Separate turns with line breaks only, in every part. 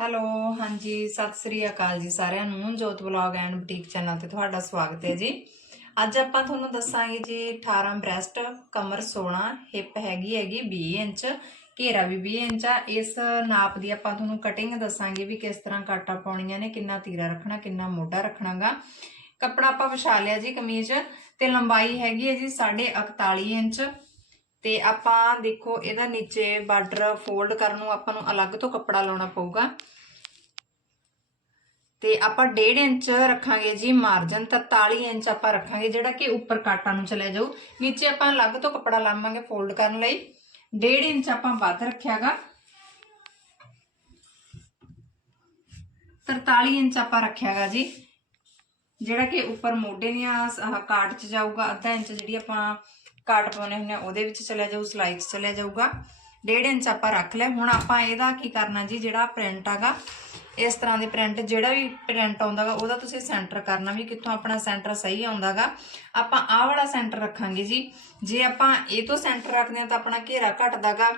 Hello ਹਾਂਜੀ, ਸਤਿ ਸ੍ਰੀ ਅਕਾਲ ਜੀ ਸਾਰਿਆਂ ਨੂੰ, ਜੋਤ ਵਲੌਗ ਐਂਡ ਬੁਟੀਕ ਚੈਨਲ ਤੇ ਤੁਹਾਡਾ ਸਵਾਗਤ ਹੈ ਜੀ। ਅੱਜ ਆਪਾਂ ਤੁਹਾਨੂੰ ਦੱਸਾਂਗੇ ਜੀ 18 ਬ੍ਰੈਸਟ, ਕਮਰ 16 ਹਿਪ ਹੈਗੀ ਹੈਗੀ 20 ਇੰਚ, ਘੇਰਾ ਵੀ 20 ਇੰਚ ਆ। ਇਸ ਨਾਪ ਦੀ ਆਪਾਂ ਤੁਹਾਨੂੰ ਕਟਿੰਗ ਦੱਸਾਂਗੇ ਵੀ ਕਿਸ ਤਰ੍ਹਾਂ ਕਾਟਾ ਪਾਉਣੀਆਂ ਨੇ, ਕਿੰਨਾ ਤੀਰਾ ਰੱਖਣਾ, ਕਿੰਨਾ ਮੋਢਾ ਰੱਖਣਾਗਾ। ਕੱਪੜਾ ਆਪਾਂ ਵਿਛਾ ਲਿਆ ਜੀ ਕਮੀਜ਼ ਤੇ, ਲੰਬਾਈ ਹੈਗੀ ਹੈ ਜੀ 41 ਇੰਚ। ਤੇ ਆਪਾਂ ਦੇਖੋ ਇਹਦਾ ਨੀਚੇ ਬਾਰਡਰ ਫੋਲਡ ਕਰਨ ਨੂੰ ਆਪਾਂ ਨੂੰ ਅਲੱਗ ਤੋਂ ਕੱਪੜਾ ਲਾਉਣਾ ਪਊਗਾ। ਤੇ ਆਪਾਂ 1.5 ਇੰਚ ਰੱਖਾਂਗੇ ਜੀ ਮਾਰਜਨ 43 ਇੰਚ ਆਪਾਂ ਰੱਖਾਂਗੇ, ਜਿਹੜਾ ਕਿ ਉੱਪਰ ਕਾਟਾ ਨੂੰ ਚਲੇ ਜਾਊ। ਨੀਚੇ ਆਪਾਂ ਅਲੱਗ ਤੋਂ ਕੱਪੜਾ ਲਾਵਾਂਗੇ ਫੋਲਡ ਕਰਨ ਲਈ। 1.5 ਇੰਚ ਆਪਾਂ ਵੱਧ ਰੱਖਿਆਗਾ। 43 ਇੰਚ ਆਪਾਂ ਰੱਖਿਆਗਾ ਜੀ। ਜਿਹੜਾ ਕਿ ਉੱਪਰ ਮੋਢੇ ਦੀਆਂ ਕਾਟ 'ਚ ਜਾਊਗਾ, ਅੱਧਾ ਇੰਚ ਜਿਹੜੀ ਆਪਾਂ ਕਾਟ ਪਾਉਣੇ ਹੁੰਦੇ ਉਹਦੇ ਵਿੱਚ ਚਲਿਆ ਜਾਊ, ਸਲਾਈ 'ਚ ਚਲਿਆ ਜਾਊਗਾ। 1.5 ਇੰਚ ਆਪਾਂ ਰੱਖ ਲਿਆ। ਹੁਣ ਆਪਾਂ ਇਹਦਾ ਕੀ ਕਰਨਾ ਜੀ, ਜਿਹੜਾ ਪ੍ਰਿੰਟ ਹੈਗਾ ਇਸ ਤਰ੍ਹਾਂ ਦੇ ਪ੍ਰਿੰਟ ਜਿਹੜਾ ਵੀ ਪ੍ਰਿੰਟ ਆਉਂਦਾਗਾ, ਉਹਦਾ ਤੁਸੀਂ ਸੈਂਟਰ ਕਰਨਾ ਵੀ ਕਿੱਥੋਂ ਆਪਣਾ ਸੈਂਟਰ ਸਹੀ ਆਉਂਦਾਗਾ। ਆਪਾਂ ਆਹ ਵਾਲਾ ਸੈਂਟਰ ਰੱਖਾਂਗੇ ਜੀ। ਜੇ ਆਪਾਂ ਇਹ ਤੋਂ ਸੈਂਟਰ ਰੱਖਦੇ ਆ ਤਾਂ ਆਪਣਾ ਘੇਰਾ ਘਟਦਾਗਾ।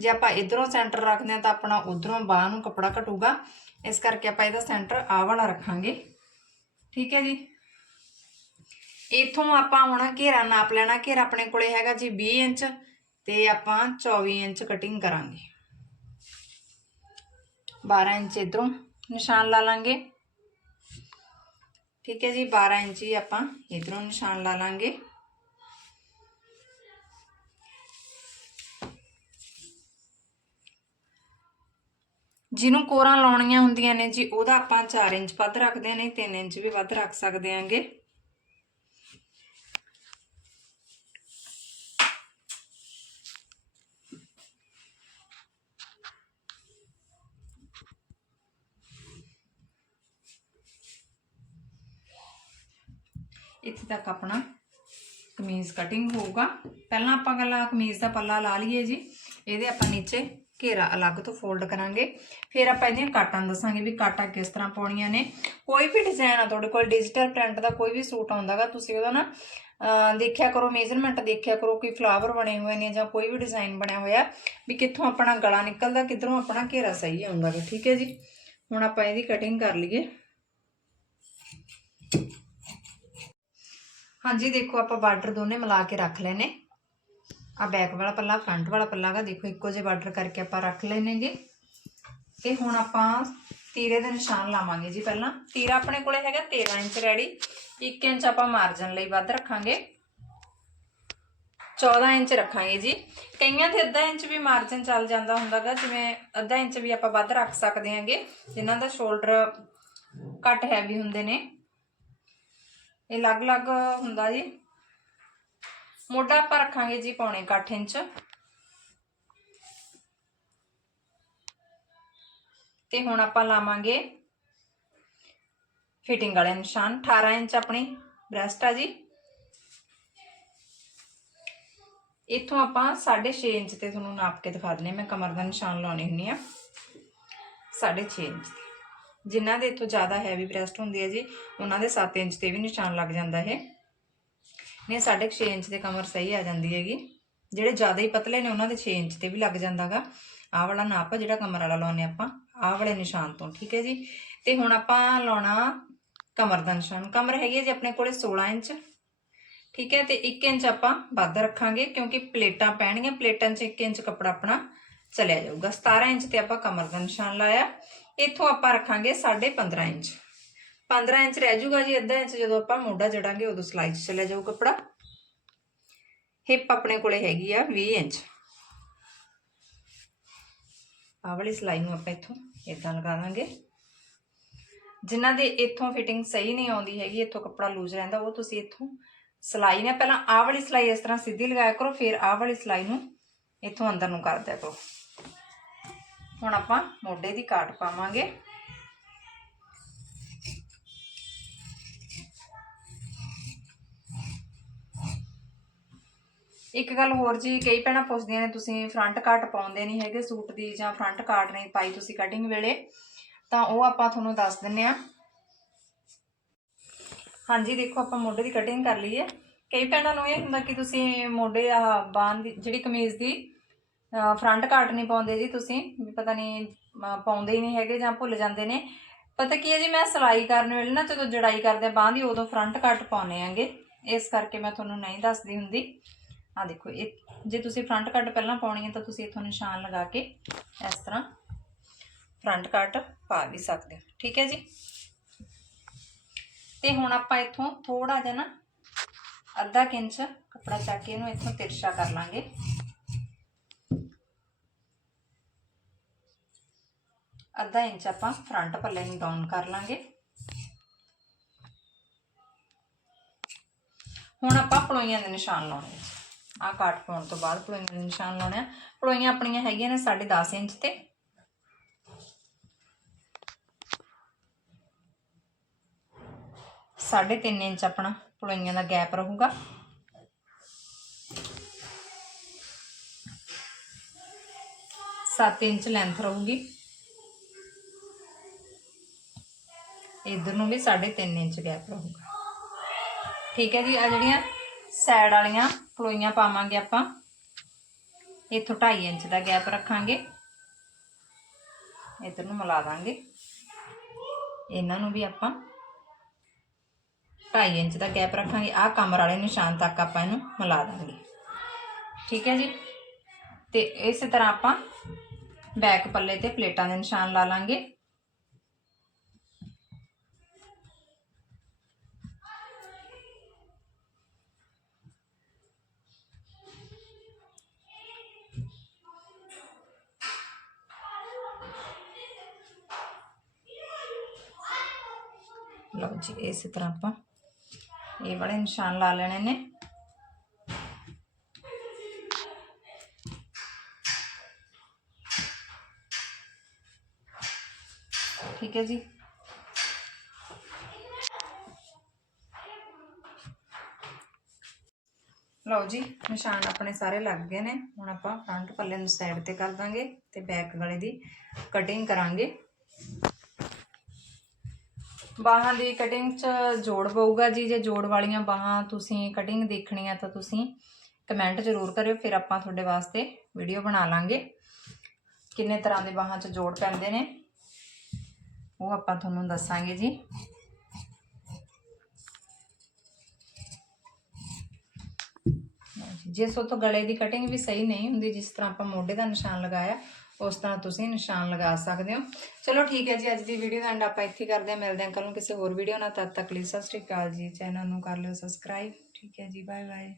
ਜੇ ਆਪਾਂ ਇਧਰੋਂ ਸੈਂਟਰ ਰੱਖਦੇ ਆ ਤਾਂ ਆਪਣਾ ਉਧਰੋਂ ਬਾਹ ਨੂੰ ਕੱਪੜਾ ਘਟੂਗਾ। ਇਸ ਕਰਕੇ ਆਪਾਂ ਇਹਦਾ ਸੈਂਟਰ ਆਹ ਵਾਲਾ ਰੱਖਾਂਗੇ। ਠੀਕ ਹੈ ਜੀ? ਇਥੋਂ ਆਪਾਂ ਹੁਣ ਘੇਰਾ, ਨਾਪ ਲੈਣਾ ਘੇਰਾ ਆਪਣੇ ਕੋਲੇ ਹੈਗਾ ਜੀ 20 ਇੰਚ ਤੇ ਆਪਾਂ 24 ਇੰਚ ਕਟਿੰਗ ਕਰਾਂਗੇ। 12 ਇੰਚ ਇਧਰੋਂ ਨਿਸ਼ਾਨ ਲਾ ਲਾਂਗੇ। ਠੀਕ ਹੈ ਜੀ 12 ਇੰਚ ਹੀ ਆਪਾਂ ਇਧਰੋਂ ਨਿਸ਼ਾਨ ਲਾ ਲਾਂਗੇ। ਜਿਹਨੂੰ ਕੋਰਾਂ ਲਾਉਣੀਆਂ ਹੁੰਦੀਆਂ ਨੇ ਜੀ, ਉਹਦਾ ਆਪਾਂ 4 ਇੰਚ ਵੱਧ ਰੱਖਦੇ ਨੇ 3 ਇੰਚ ਵੀ ਵੱਧ ਰੱਖ ਸਕਦੇ ਆਂਗੇ। ਇੱਥੇ ਤੱਕ ਆਪਣਾ ਕਮੀਜ਼ ਕਟਿੰਗ ਹੋਊਗਾ। ਪਹਿਲਾਂ ਆਪਾਂ ਗੱਲਾਂ ਕਮੀਜ਼ ਦਾ ਪੱਲਾ ਲਾ ਲਈਏ ਜੀ। ਇਹਦੇ ਆਪਾਂ ਨੀਚੇ ਘੇਰਾ ਅਲੱਗ ਤੋਂ ਫੋਲਡ ਕਰਾਂਗੇ। ਫਿਰ ਆਪਾਂ ਇਹਦੀਆਂ ਕਾਟਾਂ ਦੱਸਾਂਗੇ ਵੀ ਕਾਟਾਂ ਕਿਸ ਤਰ੍ਹਾਂ ਪਾਉਣੀਆਂ ਨੇ। ਕੋਈ ਵੀ ਡਿਜ਼ਾਈਨ ਆ ਤੁਹਾਡੇ ਕੋਲ ਡਿਜੀਟਲ ਪ੍ਰਿੰਟ ਦਾ ਕੋਈ ਵੀ ਸੂਟ ਆਉਂਦਾਗਾ ਤੁਸੀਂ ਉਹਦਾ ਨਾ, ਅਹ, ਦੇਖਿਆ ਕਰੋ ਮੇਜ਼ਰਮੈਂਟ ਦੇਖਿਆ ਕਰੋ, ਕੋਈ ਫਲਾਵਰ ਬਣੇ ਹੋਏ ਨੇ ਜਾਂ ਕੋਈ ਵੀ ਡਿਜ਼ਾਈਨ ਬਣਿਆ ਹੋਇਆ, ਵੀ ਕਿੱਥੋਂ ਆਪਣਾ ਗਲਾ ਨਿਕਲਦਾ, ਕਿੱਧਰੋਂ ਆਪਣਾ ਘੇਰਾ ਸਹੀ ਆਉਂਦਾ ਗਾ। ਠੀਕ ਹੈ ਜੀ। ਹੁਣ ਆਪਾਂ ਇਹਦੀ ਕਟਿੰਗ ਕਰ ਲਈਏ। ਹਾਂਜੀ, ਦੇਖੋ, ਆਪਾਂ ਬਾਰਡਰ ਦੋਨੇ ਮਿਲਾ ਕੇ ਰੱਖ ਲਏ ਆ ਬੈਕ ਵਾਲਾ ਪੱਲਾ ਫਰੰਟ ਵਾਲਾ ਪੱਲਾ ਗਾ, ਦੇਖੋ, ਇੱਕੋ ਜਿਹੇ ਬਾਰਡਰ ਕਰਕੇ ਆਪਾਂ ਰੱਖ ਲਏ ਜੀ। ਤੇ ਹੁਣ ਆਪਾਂ ਤੀਰੇ ਦੇ ਨਿਸ਼ਾਨ ਲਾਵਾਂਗੇ ਜੀ ਪਹਿਲਾਂ। ਤੀਰਾ ਆਪਣੇ ਕੋਲੇ ਹੈਗਾ 13 ਇੰਚ ਰੈਡੀ 1 ਇੰਚ ਆਪਾਂ ਮਾਰਜਨ ਲਈ ਵੱਧ ਰੱਖਾਂਗੇ। 14 ਇੰਚ ਰੱਖਾਂਗੇ ਜੀ। ਕਈਆਂ ਤੇ ਅੱਧਾ ਇੰਚ ਵੀ ਮਾਰਜਨ ਚੱਲ ਜਾਂਦਾ ਹੁੰਦਾਗਾ ਜਿਵੇਂ ਅੱਧਾ ਇੰਚ ਵੀ ਆਪਾਂ ਵੱਧ ਰੱਖ ਸਕਦੇ ਹਾਂਗੇ। ਜਿਨ੍ਹਾਂ ਦਾ ਸ਼ੋਲਡਰ ਘੱਟ ਹੈਵੀ ਹੁੰਦੇ ਨੇ। ਇਹ ਅਲੱਗ-ਅਲੱਗ ਹੁੰਦਾ ਜੀ। ਮੋਢਾ ਆਪਾਂ ਰੱਖਾਂਗੇ ਜੀ ਪੌਣੇ 8 ਇੰਚ। ਤੇ ਹੁਣ ਆਪਾਂ ਲਾਵਾਂਗੇ ਫਿਟਿੰਗ ਵਾਲੇ ਨਿਸ਼ਾਨ। 18 ਇੰਚ ਆਪਣੀ ਬ੍ਰੈਸਟ ਆ ਜੀ। ਇੱਥੋਂ ਆਪਾਂ 6.5 ਇੰਚ ਤੇ ਤੁਹਾਨੂੰ ਨਾਪ ਕੇ ਦਿਖਾ ਦਿੰਨੇ ਮੈਂ ਕਮਰ ਦਾ ਨਿਸ਼ਾਨ ਲਾਉਣੀ ਹੁੰਨੀ ਆ 6.5 ਇੰਚ। ਜਿਨ੍ਹਾਂ ਦੇ ਇੱਥੋਂ ਜ਼ਿਆਦਾ ਹੈਵੀ ਬ੍ਰੈਸਟ ਹੁੰਦੀ ਹੈ ਜੀ, ਉਹਨਾਂ ਦੇ 7 ਇੰਚ ਤੇ ਵੀ ਨਿਸ਼ਾਨ ਲੱਗ ਜਾਂਦਾ ਇਹ। ਨੇ 6.5 ਇੰਚ ਦੇ ਕਮਰ ਸਹੀ ਆ ਜਾਂਦੀ ਹੈਗੀ। ਜਿਹੜੇ ਜ਼ਿਆਦਾ ਹੀ ਪਤਲੇ ਨੇ, ਉਹਨਾਂ ਦੇ 6 ਇੰਚ ਤੇ ਵੀ ਲੱਗ ਜਾਂਦਾਗਾ। ਆਹ ਵਾਲਾ ਨਾਪ ਆ ਜਿਹੜਾ ਕਮਰ ਵਾਲਾ ਲਾਉਨੇ ਆਪਾਂ, ਆਹ ਵਾਲੇ ਨਿਸ਼ਾਨ ਤੋਂ, ਠੀਕ ਹੈ ਜੀ? ਤੇ ਹੁਣ ਆਪਾਂ ਲਾਉਣਾ ਕਮਰ ਦਾ ਨਿਸ਼ਾਨ। ਕਮਰ ਹੈਗੀ ਹੈ ਜੀ ਆਪਣੇ ਕੋਲੇ 16 ਇੰਚ, ਠੀਕ ਹੈ? ਤੇ 1 ਇੰਚ ਆਪਾਂ ਵੱਧ ਰੱਖਾਂਗੇ, ਕਿਉਂਕਿ ਪਲੇਟਾਂ ਪੈਣਗੀਆਂ। ਪਲੇਟਾਂ 'ਚ 1 ਇੰਚ ਕੱਪੜਾ ਆਪਣਾ ਚਲਿਆ ਜਾਊਗਾ। 17 ਇੰਚ ਤੇ ਆਪਾਂ ਕਮਰ ਦਾ ਨਿਸ਼ਾਨ ਲਾਇਆ। ਇੱਥੋਂ ਆਪਾਂ ਰੱਖਾਂਗੇ 15.5 ਇੰਚ। 15 ਇੰਚ ਰਹਿ ਜਾਊਗਾ ਜੀ, ਅੱਧਾ ਇੰਚ ਜਦੋਂ ਆਪਾਂ ਮੋਢਾ ਜੜਾਂਗੇ ਉਦੋਂ ਸਲਾਈ 'ਚ ਚਲਿਆ ਜਾਊ ਕੱਪੜਾ। ਹਿੱਪ ਆਪਣੇ ਕੋਲੇ ਹੈਗੀ ਆ 20 ਇੰਚ। ਆਹ ਵਾਲੀ ਸਲਾਈ ਨੂੰ ਆਪਾਂ ਇੱਥੋਂ ਇਦਾਂ ਲਗਾ ਦਾਂਗੇ। ਜਿਨ੍ਹਾਂ ਦੇ ਇੱਥੋਂ ਫਿਟਿੰਗ ਸਹੀ ਨਹੀਂ ਆਉਂਦੀ ਹੈਗੀ, ਇੱਥੋਂ ਕੱਪੜਾ ਲੂਜ਼ ਰਹਿੰਦਾ, ਉਹ ਤੁਸੀਂ ਇੱਥੋਂ ਸਲਾਈ ਨੇ, ਪਹਿਲਾਂ ਆਹ ਵਾਲੀ ਸਲਾਈ ਇਸ ਤਰ੍ਹਾਂ ਸਿੱਧੀ ਲਗਾਇਆ ਕਰੋ, ਫਿਰ ਆਹ ਵਾਲੀ ਸਲਾਈ ਨੂੰ ਇੱਥੋਂ ਅੰਦਰ ਨੂੰ ਕਰ ਦਿਆ ਕਰੋ। ਹੁਣ ਆਪਾਂ ਮੋਢੇ ਦੀ ਕਾਟ ਪਾਵਾਂਗੇ। ਇੱਕ ਗੱਲ ਹੋਰ ਜੀ, ਕਈ ਭੈਣਾਂ ਪੁੱਛਦੀਆਂ ਨੇ, ਤੁਸੀਂ ਫਰੰਟ ਕਾਟ ਪਾਉਂਦੇ ਨਹੀਂ ਹੈਗੇ ਸੂਟ ਦੀ ਜਾਂ ਫਰੰਟ ਕਾਟ ਨਹੀਂ ਪਾਈ ਤੁਸੀਂ ਕਟਿੰਗ ਵੇਲੇ, ਤਾਂ ਉਹ ਆਪਾਂ ਤੁਹਾਨੂੰ ਦੱਸ ਦਿੰਨੇ ਆ। ਹਾਂਜੀ, ਦੇਖੋ ਆਪਾਂ ਮੋਢੇ ਦੀ ਕਟਿੰਗ ਕਰ ਲਈ ਹੈ ਕਈ ਭੈਣਾਂ ਨੂੰ ਇਹ ਹੁੰਦਾ ਕਿ ਤੁਸੀਂ ਮੋਢੇ ਆ ਬਾਂਹ ਦੀ, ਜਿਹੜੀ ਕਮੀਜ਼ ਦੀ ਫਰੰਟ ਕਾਟ ਨਹੀਂ ਪਾਉਂਦੇ ਜੀ ਤੁਸੀਂ, ਵੀ ਪਤਾ ਨਹੀਂ ਪਾਉਂਦੇ ਹੀ ਨਹੀਂ ਹੈਗੇ ਜਾਂ ਭੁੱਲ ਜਾਂਦੇ ਨੇ। ਪਤਾ ਕੀ ਹੈ ਜੀ, ਮੈਂ ਸਿਲਾਈ ਕਰਨ ਵੇਲੇ ਨਾ ਜਦੋਂ ਜੜਾਈ ਕਰਦੇ ਆ ਦੀ, ਉਦੋਂ ਫਰੰਟ ਕੱਟ ਪਾਉਨੇ ਆਂਗੇ ਇਸ ਕਰਕੇ ਮੈਂ ਤੁਹਾਨੂੰ ਨਹੀਂ ਦੱਸਦੀ ਹੁੰਦੀ। ਆ ਦੇਖੋ, ਇਹ ਜੇ ਤੁਸੀਂ ਫਰੰਟ ਕੱਟ ਪਹਿਲਾਂ ਪਾਉਣੀ ਹੈ ਤਾਂ ਤੁਸੀਂ ਇੱਥੋਂ ਨਿਸ਼ਾਨ ਲਗਾ ਕੇ ਇਸ ਤਰ੍ਹਾਂ ਫਰੰਟ ਕੱਟ ਪਾ ਵੀ ਸਕਦੇ ਹੋ। ਠੀਕ ਹੈ ਜੀ? ਤੇ ਹੁਣ ਆਪਾਂ ਇਥੋਂ ਥੋੜਾ ਜਿਹਾ ਨਾ ਅੱਧਾ ਕੁ ਇੰਚ ਕੱਪੜਾ ਚੱਕ ਕੇ ਇਹਨੂੰ ਇਥੋਂ ਤਿਰਛਾ ਕਰ ਲਾਂਗੇ। ਅੱਧਾ ਇੰਚ ਆਪਾਂ ਫਰੰਟ ਪੱਲੇ ਨੂੰ ਡਾਊਨ ਕਰ ਲਾਂਗੇ। ਹੁਣ ਆਪਾਂ ਪਲੋਈਆਂ ਦੇ ਨਿਸ਼ਾਨ ਲਾਉਣੇ ਆ। ਆਹ ਕਾਟ ਪਾਉਣ ਤੋਂ ਬਾਅਦ ਪਲੋਈਆਂ ਦੇ ਨਿਸ਼ਾਨ ਲਾਉਣੇ ਆ। ਪਲੋਈਆਂ ਆਪਣੀਆਂ ਹੈਗੀਆਂ ਨੇ 10.5 ਇੰਚ ਤੇ। ਸਾਢੇ ਤਿੰਨ ਇੰਚ ਆਪਣਾ ਪਲੋਈਆਂ ਦਾ ਗੈਪ ਰਹੂਗਾ। ਸੱਤ ਇੰਚ ਲੈਂਥ ਰਹੂਗੀ। ਇਧਰ ਨੂੰ ਵੀ ਸਾਢੇ ਤਿੰਨ ਇੰਚ ਗੈਪ ਰਹੂਗਾ। ਠੀਕ ਹੈ ਜੀ ਆ ਜਿਹੜੀਆਂ ਸਾਈਡ ਵਾਲੀਆਂ ਪਲੋਈਆਂ ਪਾਵਾਂਗੇ ਆਪਾਂ, ਇੱਥੋਂ 2.5 ਇੰਚ ਦਾ ਗੈਪ ਰੱਖਾਂਗੇ। ਇਧਰ ਨੂੰ ਮਿਲਾ ਦਾਂਗੇ। ਇਹਨਾਂ ਨੂੰ ਵੀ ਆਪਾਂ 2.5 ਇੰਚ ਦਾ ਗੈਪ ਰੱਖਾਂਗੇ। ਆਹ ਕਮਰ ਵਾਲੇ ਨਿਸ਼ਾਨ ਤੱਕ ਆਪਾਂ ਇਹਨੂੰ ਮਿਲਾ ਦਾਂਗੇ। ਠੀਕ ਹੈ ਜੀ, ਤੇ ਇਸੇ ਤਰ੍ਹਾਂ ਆਪਾਂ ਬੈਕ ਪੱਲੇ ਤੇ ਪਲੇਟਾਂ ਦੇ ਨਿਸ਼ਾਨ ਲਾ ਲਾਂਗੇ। ਲਓ ਜੀ, ਇਸੇ ਤਰ੍ਹਾਂ ਆਪਾਂ ਇਹ ਵਾਲੇ ਨਿਸ਼ਾਨ ਲਾ ਲੈਣੇ ਨੇ। ਠੀਕ ਹੈ ਜੀ। ਲਓ ਜੀ, ਨਿਸ਼ਾਨ ਆਪਣੇ ਸਾਰੇ ਲੱਗ ਗਏ ਨੇ। ਹੁਣ ਆਪਾਂ ਫਰੰਟ ਪੱਲੇ ਨੂੰ ਸਾਈਡ ਤੇ ਕਰ ਦਾਂਗੇ ਤੇ ਬੈਕ ਗਲੇ ਦੀ ਕਟਿੰਗ ਕਰਾਂਗੇ। ਬਾਹਾਂ ਦੀ ਕਟਿੰਗ 'ਚ ਜੋੜ ਪਊਗਾ ਜੀ, ਜੇ ਜੋੜ ਵਾਲੀਆਂ ਬਾਹਾਂ ਤੁਸੀਂ ਕਟਿੰਗ ਦੇਖਣੀ ਆ ਤਾਂ ਤੁਸੀਂ ਕਮੈਂਟ ਜ਼ਰੂਰ ਕਰਿਓ, ਫਿਰ ਆਪਾਂ ਤੁਹਾਡੇ ਵਾਸਤੇ ਵੀਡੀਓ ਬਣਾ ਲਾਂਗੇ। ਕਿੰਨੇ ਤਰ੍ਹਾਂ ਦੇ ਬਾਹਾਂ 'ਚ ਜੋੜ ਪੈਂਦੇ ਨੇ, ਉਹ ਆਪਾਂ ਤੁਹਾਨੂੰ ਦੱਸਾਂਗੇ ਜੀ। ਜਿਸ ਸੋ ਗਲੇ ਦੀ ਕਟਿੰਗ ਵੀ ਸਹੀ ਨਹੀਂ ਹੁੰਦੀ, ਜਿਸ ਤਰ੍ਹਾਂ ਆਪਾਂ ਮੋਢੇ ਦਾ ਨਿਸ਼ਾਨ ਲਗਾਇਆ, ਉਸ ਤਰ੍ਹਾਂ ਤੁਸੀਂ ਨਿਸ਼ਾਨ ਲਗਾ ਸਕਦੇ ਹੋ। ਚਲੋ ਠੀਕ ਹੈ ਜੀ, ਅੱਜ ਦੀ ਵੀਡੀਓ ਦਾ ਐਂਡ ਆਪਾਂ ਇੱਥੇ ਕਰਦੇ ਹਾਂ। ਮਿਲਦੇ ਹਾਂ ਕੱਲ ਨੂੰ ਕਿਸੇ ਹੋਰ ਵੀਡੀਓ ਨਾਲ। ਤਦ ਤੱਕ ਲਈ ਸਤਿ ਸ਼੍ਰੀ ਅਕਾਲ ਜੀ। ਚੈਨਲ ਨੂੰ ਕਰ ਲਿਓ ਸਬਸਕ੍ਰਾਈਬ ਠੀਕ ਹੈ ਜੀ ਬਾਏ ਬਾਏ